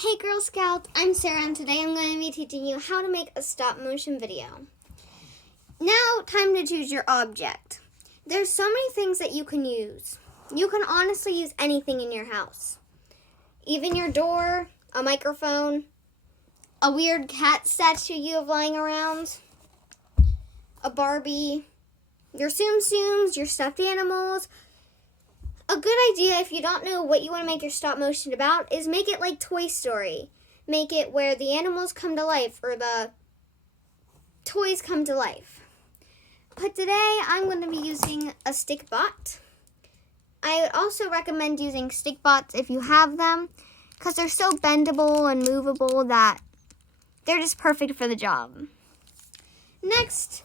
Hey Girl Scout, I'm Sarah and today I'm going to be teaching you how to make a stop motion video. Now, time to choose your object. There's so many things that you can use. You can honestly use anything in your house. Even your door, a microphone, a weird cat statue you have lying around, a Barbie, your Tsum Tsums, your stuffed animals. A good idea, if you don't know what you want to make your stop motion about, is make it like Toy Story. Make it where the animals come to life or the toys come to life. But today, I'm going to be using a StickBot. I would also recommend using StickBots if you have them, because they're so bendable and movable that they're just perfect for the job. Next,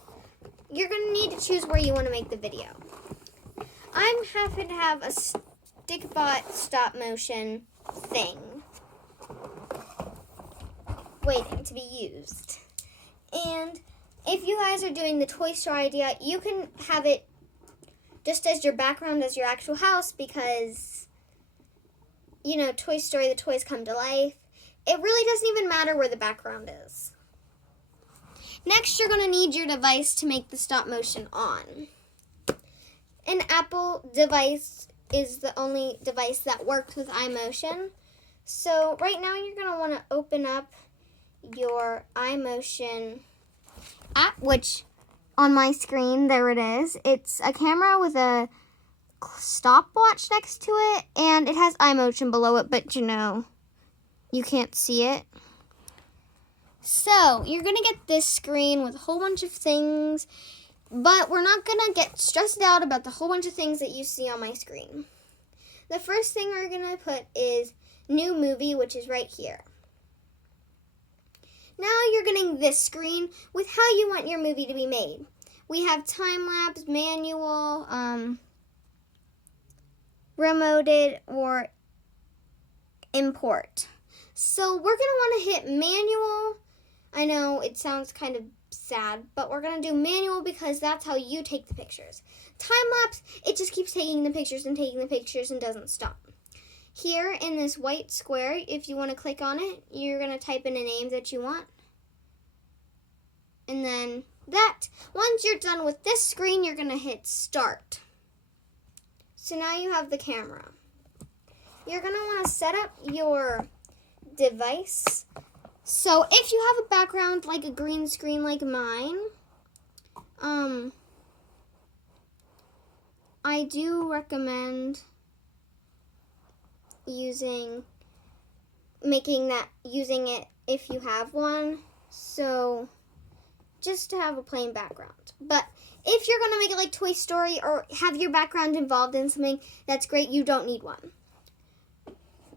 you're going to need to choose where you want to make the video. I'm happy to have a StickBot stop motion thing waiting to be used. And if you guys are doing the Toy Story idea, you can have it just as your background as your actual house because, you know, Toy Story, the toys come to life. It really doesn't even matter where the background is. Next, you're going to need your device to make the stop motion on. An Apple device is the only device that works with iMotion. So right now you're going to want to open up your iMotion app, which on my screen, there it is. It's a camera with a stopwatch next to it, and it has iMotion below it, but you know, you can't see it. So you're going to get this screen with a whole bunch of things. But we're not going to get stressed out about the whole bunch of things that you see on my screen. The first thing we're going to put is New Movie, which is right here. Now you're getting this screen with how you want your movie to be made. We have time-lapse, manual, remoted, or import. So we're going to want to hit manual. I know it sounds kind of sad, but we're going to do manual because that's how you take the pictures. Time-lapse, it just keeps taking the pictures and doesn't stop. Here in this white square, if you want to click on it, you're going to type in a name that you want. And then that. Once you're done with this screen, you're going to hit start. So now you have the camera. You're going to want to set up your device. So if you have a background like a green screen like mine, I do recommend using it if you have one. So just to have a plain background. But if you're going to make it like Toy Story or have your background involved in something, that's great. You don't need one.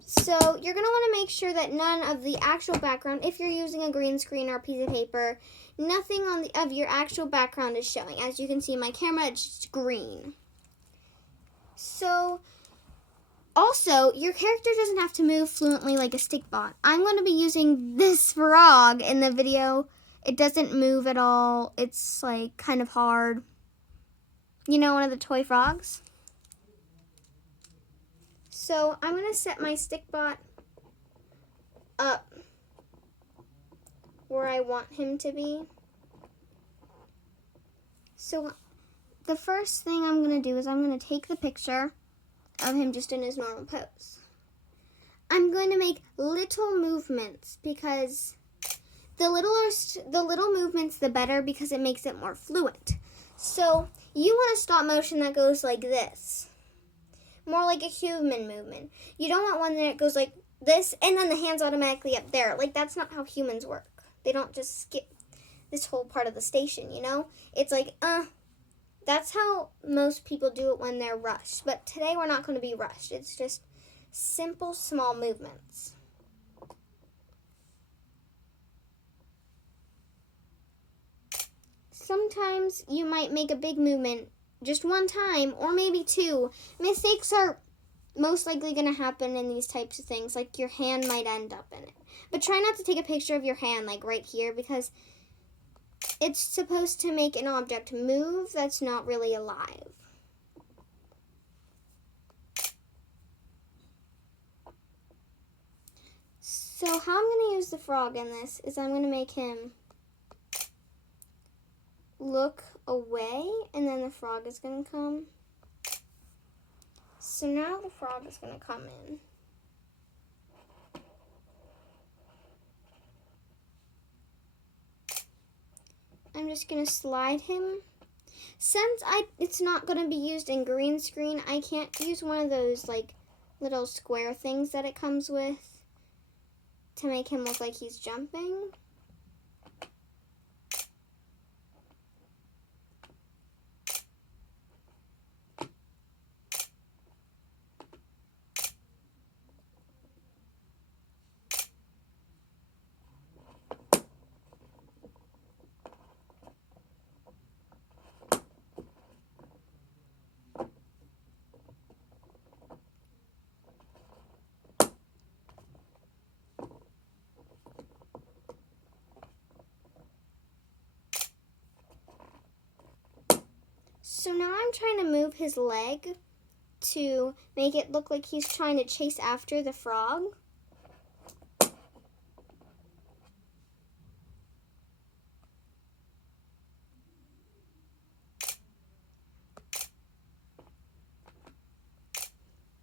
So you're going to want to make sure that none of the actual background, if you're using a green screen or a piece of paper, nothing of your actual background is showing. As you can see, my camera, it's just green. So also, your character doesn't have to move fluently like a StickBot. I'm going to be using this frog in the video. It doesn't move at all. It's like kind of hard. You know, one of the toy frogs? So I'm going to set my StickBot up where I want him to be. So the first thing I'm going to do is I'm going to take the picture of him just in his normal pose. I'm going to make little movements because the little movements, the better, because it makes it more fluent. So you want a stop motion that goes like this. More like a human movement. You don't want one that goes like this and then the hand's automatically up there. Like, that's not how humans work. They don't just skip this whole part of the station, you know? It's like, that's how most people do it when they're rushed. But today we're not going to be rushed. It's just simple, small movements. Sometimes you might make a big movement just one time, or maybe two. Mistakes are most likely going to happen in these types of things, like your hand might end up in it. But try not to take a picture of your hand, like right here, because it's supposed to make an object move that's not really alive. So how I'm going to use the frog in this is I'm going to make him look away, and then the frog is going to come. So now the frog is going to come in. I'm just going to slide him. Since it's not going to be used in green screen, I can't use one of those like little square things that it comes with to make him look like he's jumping. So now I'm trying to move his leg to make it look like he's trying to chase after the frog.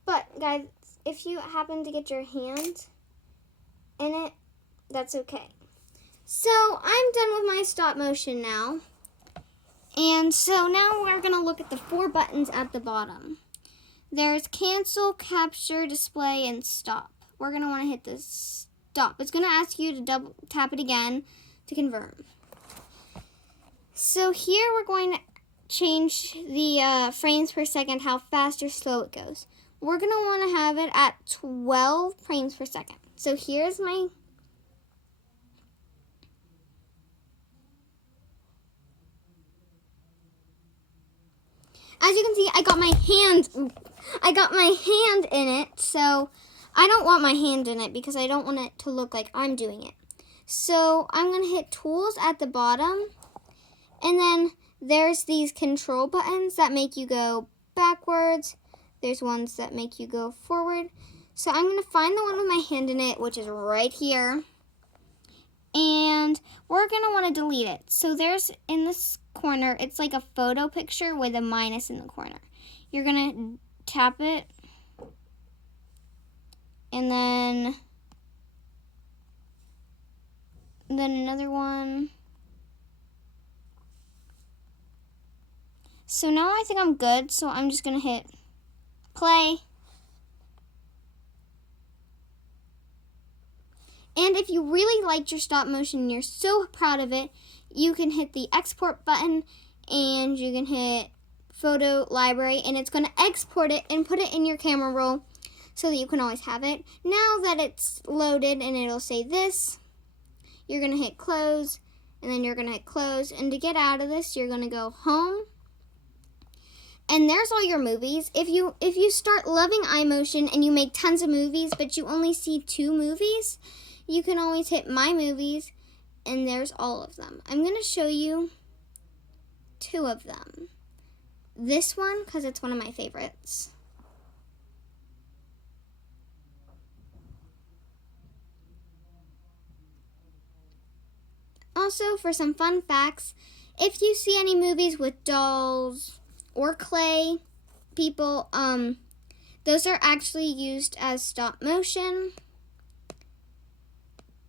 But guys, if you happen to get your hand in it, that's okay. So I'm done with my stop motion now. And so now we're going to look at the 4 buttons at the bottom. There's cancel, capture, display, and stop. We're going to want to hit the stop. It's going to ask you to double tap it again to confirm. So here we're going to change the frames per second, how fast or slow it goes. We're going to want to have it at 12 frames per second. So here's my... As you can see, I got my hand in it, so I don't want my hand in it because I don't want it to look like I'm doing it. So I'm going to hit tools at the bottom, and then there's these control buttons that make you go backwards. There's ones that make you go forward. So I'm going to find the one with my hand in it, which is right here. And we're going to want to delete it. So there's in this corner, it's like a photo picture with a minus in the corner. You're going to tap it. And then another one. So now I think I'm good. So I'm just going to hit play. And if you really liked your stop motion and you're so proud of it, you can hit the export button and you can hit photo library, and it's going to export it and put it in your camera roll so that you can always have it. Now that it's loaded and it'll say this, you're going to hit close, and then you're going to hit close. And to get out of this, you're going to go home. And there's all your movies. If you start loving iMotion and you make tons of movies, but you only see 2 movies, you can always hit My Movies, and there's all of them. I'm going to show you 2 of them. This one, because it's one of my favorites. Also, for some fun facts, if you see any movies with dolls or clay people, those are actually used as stop motion.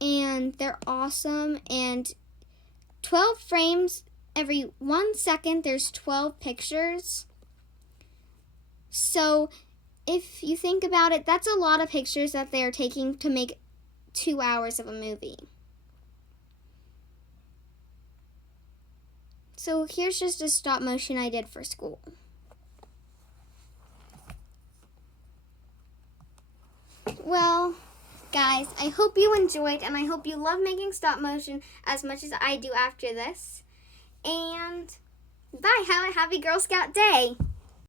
And they're awesome. And 12 frames every 1 second, there's 12 pictures. So if you think about it, that's a lot of pictures that they are taking to make 2 hours of a movie. So here's just a stop motion I did for school. Well, guys, I hope you enjoyed, and I hope you love making stop motion as much as I do after this. And bye. Have a happy Girl Scout day.